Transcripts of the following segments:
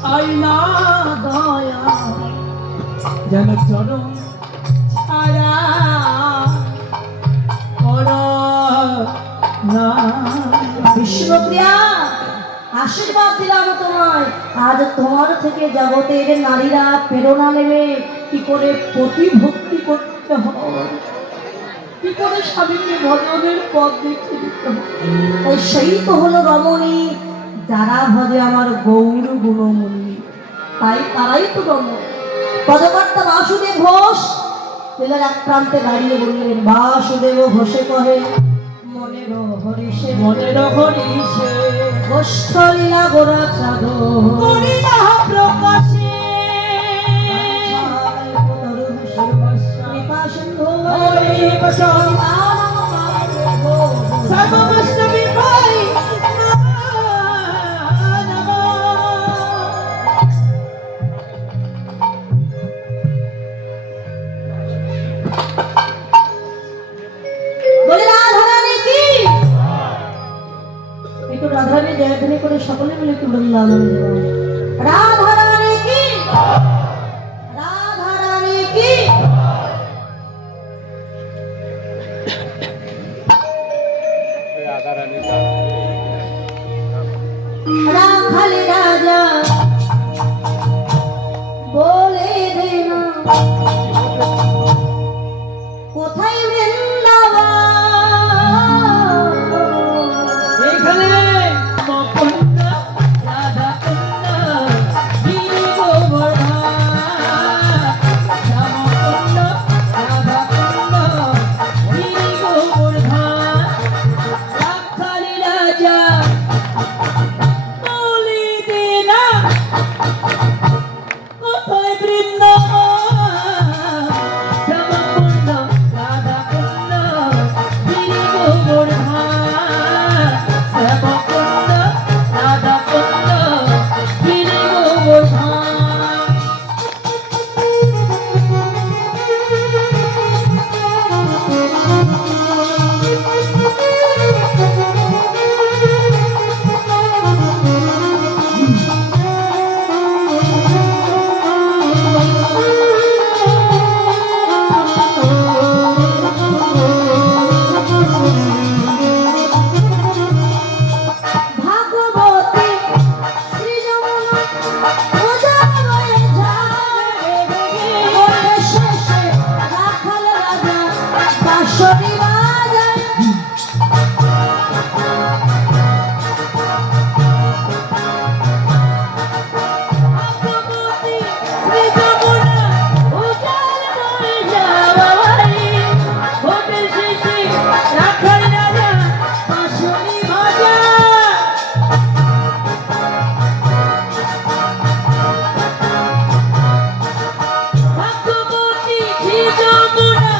চাই না দয়া যেন চরণ ছাড়া না। বিষ্ণুপ্রিয়া, আশীর্বাদ দিলাম তোমায়। আজ তোমার থেকে জগতের নারীরা প্রেরণা নেবে কি করে প্রতিভক্তি করতে হয়, কি করে স্বামীকে ভজনের পথ দেখিয়ে দিতে হয়। তাই সেই তো হলো রমণী, যারা ভজে আমার গৌর গুণমণি, তাই তারাই তো রমণী। পদকর্তা বাসুদেব ঘোষ তেলের এক প্রান্তে দাঁড়িয়ে বললেন, বাসুদেব ঘোষে কহে মনের হরিষে মনের হরিষে গোষ্ঠলীলা গোরা চাঁদ করিলা প্রকাশে কৃপা সিন্ধু হরি বচন সর্ববৈষ্ণবী ভাই বলে রাধারানী কি একটু রাধারানী জয়ধ্বনি করে সকলে মিলে একটু বৃন্দাবন রাধারানী কি, রাধারানী কি। রাখালি রাজা বলে দে না কোথায় বৃন্দাবন, এখানে মকন্দ রাধা কুন্দ গিরি গোবর্ধন শ্যামকুন্দ রাধা কুন্দ গিরি গোবর্ধন রাখালি রাজা বলে দে না কোথায় বৃন্দাবন শ্যামকুন্দ রাধা কুন্দ গিরি গোবর্ধন শ্যামকুন্দ রাধা কুন্দ গিরি গোবর্ধন ভাগবতী শ্রী যমুনা উজাড়ে যায় বলে শেষে রাখাল রাজা বাঁশরি বাজায়। ভাগবতী শ্রী যমুনা উজাড় করে যাওয়ারি ভোটের শেষে রাখাল রাজা বাঁশরি বাজায় ভাগবতী শ্রী যমুনা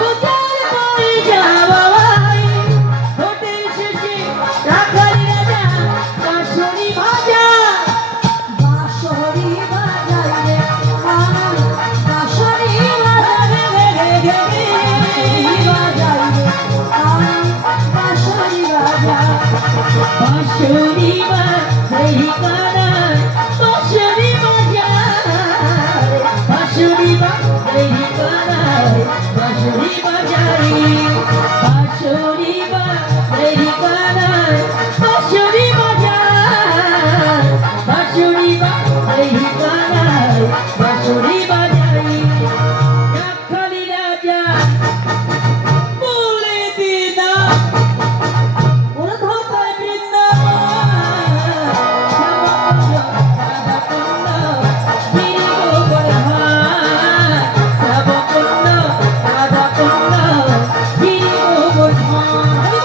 উজাড় করে যাওয়ারি ভোটের শেষে রাখাল রাজা বাঁশরি বাজায় বাঁশরি বাজায় রে কান, বাঁশরি বাজায় রে বাজায় রে কান, বাঁশরি বাজায়। বাঁশরি বাজে কানায় বাঁশরি বাজায় বাঁশরি বাজে কানায় বাঁশরি বাজায় বাঁশরি বাজে কানায় বাঁশরি বাজায় বাঁশরি বাজে কানায় বাঁশরি বাজায় রাখালি রাজা বলে দে না ওরে ধর কোথায় বৃন্দাবন শ্যামকুন্দ রাধা কুন্দ গিরি গোবর্ধন শ্যামকুন্দ রাধা কুন্দ গিরি গোবর্ধন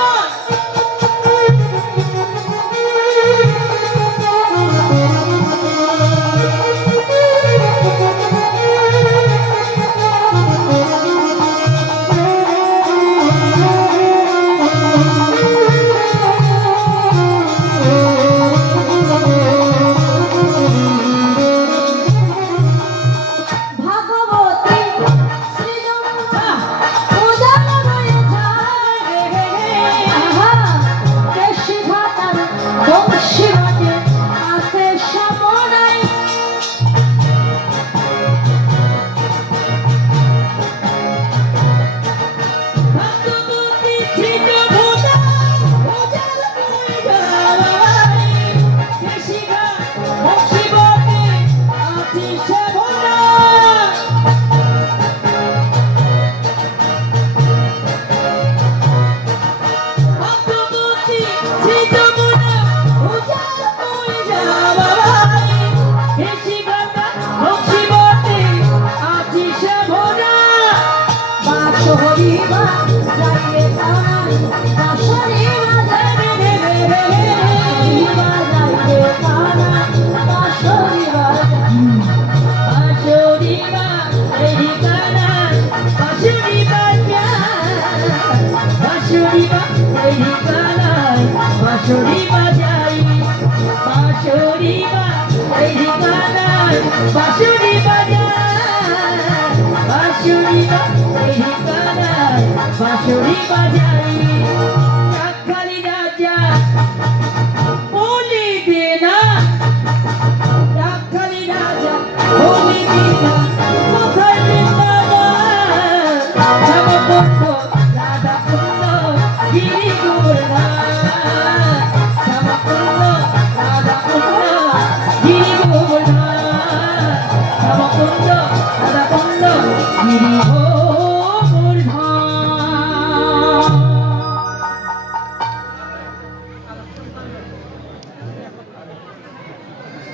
বাঁশুরি বাজায় বাঁশুরি বাজাই কানাই বাঁশুরি বাজাই টাকালি রাজা বলি দে না টাকালি রাজা বলি দে না কোথায় বৃন্দাবন শ্যামকুণ্ড রাধাকুণ্ড গিরি গোবর্ধন শ্যামকুণ্ড রাধাকুণ্ড গিরি গোবর্ধন শ্যামকুণ্ড রাধাকুণ্ড গিরি গোবর্ধন